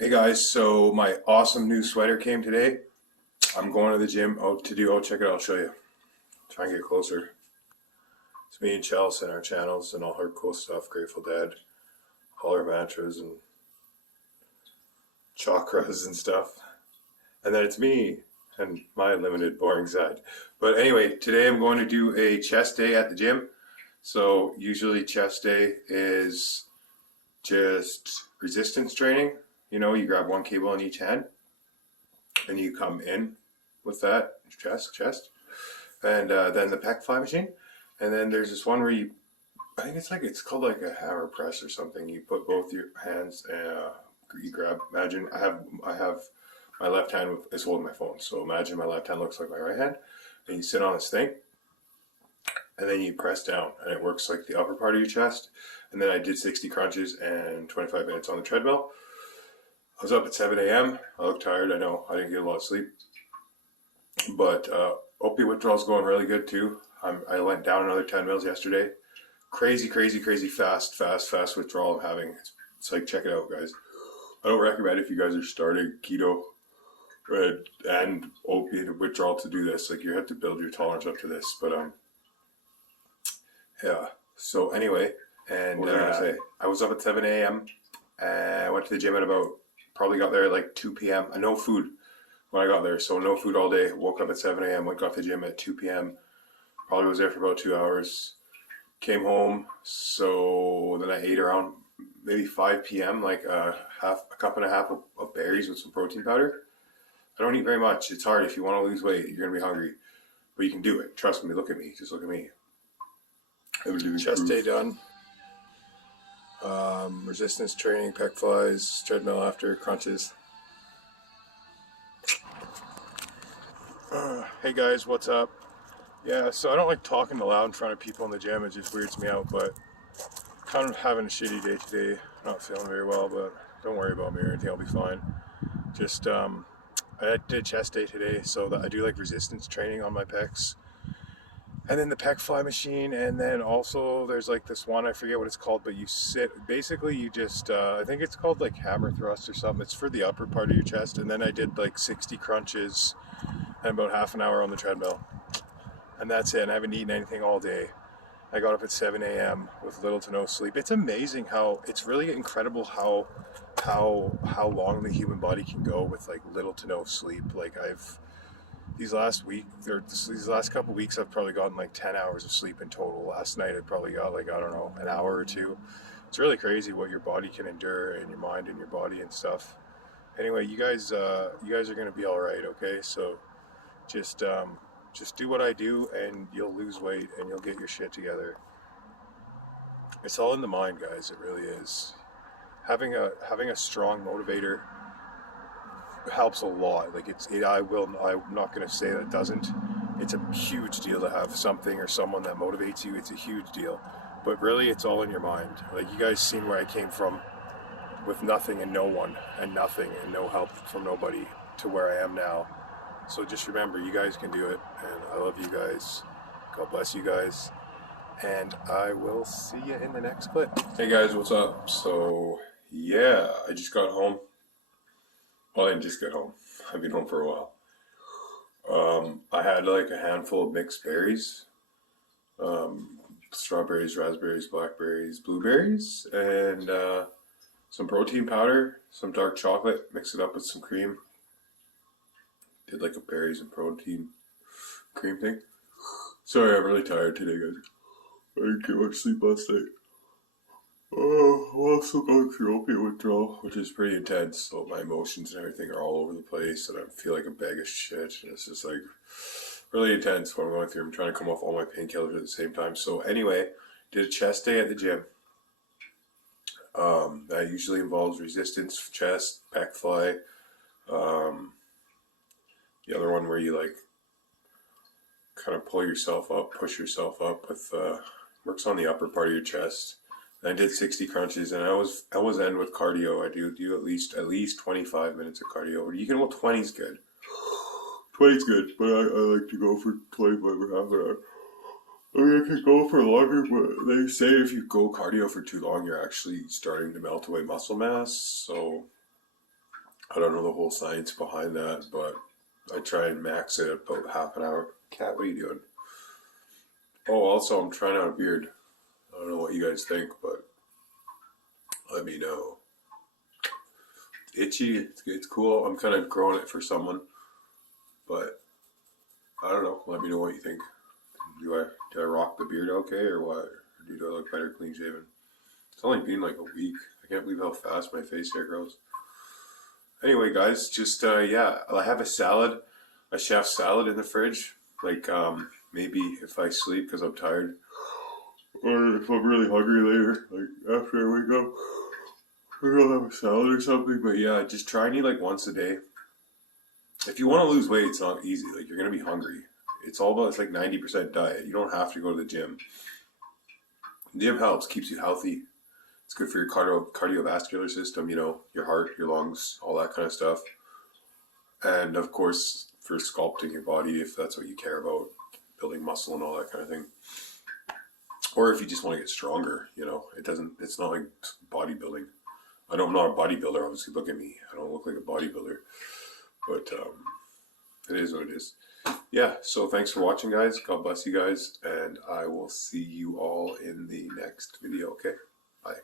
Hey guys, so my awesome new sweater came today. I'm going to the gym. Check it out, I'll show you. Try and get closer. It's me and Chelsea and our channels and all her cool stuff, Grateful Dead, all her mantras and chakras and stuff. And then it's me and my limited boring side. But anyway, today I'm going to do a chest day at the gym. So usually chest day is just resistance training. You know, you grab one cable in each hand and you come in with that chest, and then the pec fly machine, and then there's this one where I think it's called like a hammer press or something. You put both your hands, you grab. Imagine I have my left hand is holding my phone, so imagine my left hand looks like my right hand, and you sit on this thing, and then you press down, and it works like the upper part of your chest. And then I did 60 crunches and 25 minutes on the treadmill. I was up at 7 a.m. I look tired. I know I didn't get a lot of sleep, but opiate withdrawal's going really good too. I went down another 10 mils yesterday. Crazy fast withdrawal I'm having. It's like, check it out, guys. I don't recommend if you guys are starting keto and opiate withdrawal to do this. Like, you have to build your tolerance up to this. But yeah. So anyway, and I was up at 7 a.m. I went to the gym at probably got there at like 2 p.m. No food when I got there, so no food all day. Woke up at 7 a.m. Went got to the gym at 2 p.m. Probably was there for about 2 hours. Came home, so then I ate around maybe 5 p.m. like a cup and a half of berries with some protein powder. I don't eat very much. It's hard if you want to lose weight. You're gonna be hungry, but you can do it. Trust me. Look at me. Just look at me. Chest day done. Resistance training, pec flies, treadmill after, crunches. Hey guys, what's up? Yeah, so I don't like talking loud in front of people in the gym. It just weirds me out, but kind of having a shitty day today. Not feeling very well, but don't worry about me or anything. I'll be fine. Just I did chest day today, so that I do like resistance training on my pecs. And then the pec fly machine, and then also there's like this one, I forget what it's called, but you sit, basically you just, I think it's called like hammer thrust or something. It's for the upper part of your chest. And then I did like 60 crunches and about half an hour on the treadmill. And that's it. And I haven't eaten anything all day. I got up at 7 a.m. with little to no sleep. It's amazing it's really incredible how long the human body can go with like little to no sleep. Like these last couple weeks, I've probably gotten like 10 hours of sleep in total. Last night, I probably got like, I don't know, an hour or two. It's really crazy what your body can endure, and your mind and your body and stuff. Anyway, you guys are going to be all right, okay? So just do what I do, and you'll lose weight, and you'll get your shit together. It's all in the mind, guys. It really is. Having a strong motivator helps a lot. Like I'm not going to say that it doesn't. It's a huge deal to have something or someone that motivates you. It's a huge deal. But really, it's all in your mind. Like, you guys seen where I came from with nothing and no one and nothing and no help from nobody to where I am now. So just remember, you guys can do it, and I love you guys. God bless you guys, and I will see you in the next clip. Hey guys, what's up? So yeah, I just got home. Well, I didn't just get home. I've been home for a while. I had like a handful of mixed berries. Strawberries, raspberries, blackberries, blueberries, and some protein powder, some dark chocolate, mix it up with some cream. Did like a berries and protein cream thing. Sorry, I'm really tired today, guys. I didn't get much sleep last night. I'm also going through opiate withdrawal, which is pretty intense. So my emotions and everything are all over the place, and I feel like a bag of shit. And it's just like really intense what I'm going through. I'm trying to come off all my painkillers at the same time. So anyway, did a chest day at the gym. That usually involves resistance, chest, pec fly. The other one where you like kind of pull yourself up, push yourself up with works on the upper part of your chest. And I did 60 crunches, and I was end with cardio. I do at least 25 minutes of cardio. You can go 20 is good. 20 is good, but I like to go for 25 or half an hour. I mean, I could go for longer, but they say if you go cardio for too long, you're actually starting to melt away muscle mass. So I don't know the whole science behind that, but I try and max it at about half an hour. Cat, what are you doing? Oh, also, I'm trying out a beard. I don't know what you guys think, but let me know. Itchy, it's cool. I'm kind of growing it for someone, but I don't know. Let me know what you think. Do I rock the beard okay or what? Or do I look better clean shaven? It's only been like a week. I can't believe how fast my face hair grows. Anyway, guys, just yeah, I have a salad, a chef salad in the fridge. Like maybe if I sleep because I'm tired, or if I'm really hungry later, like after I wake up, maybe I'll have a salad or something. But yeah, just try and eat like once a day. If you want to lose weight, it's not easy. Like you're gonna be hungry. It's like 90% diet. You don't have to go to the gym. The gym helps, keeps you healthy. It's good for your cardiovascular system, you know, your heart, your lungs, all that kind of stuff. And of course, for sculpting your body, if that's what you care about, building muscle and all that kind of thing. Or if you just want to get stronger, you know, it's not like bodybuilding. I'm not a bodybuilder, obviously. Look at me. I don't look like a bodybuilder. But it is what it is. Yeah, so thanks for watching, guys. God bless you guys. And I will see you all in the next video, okay? Bye.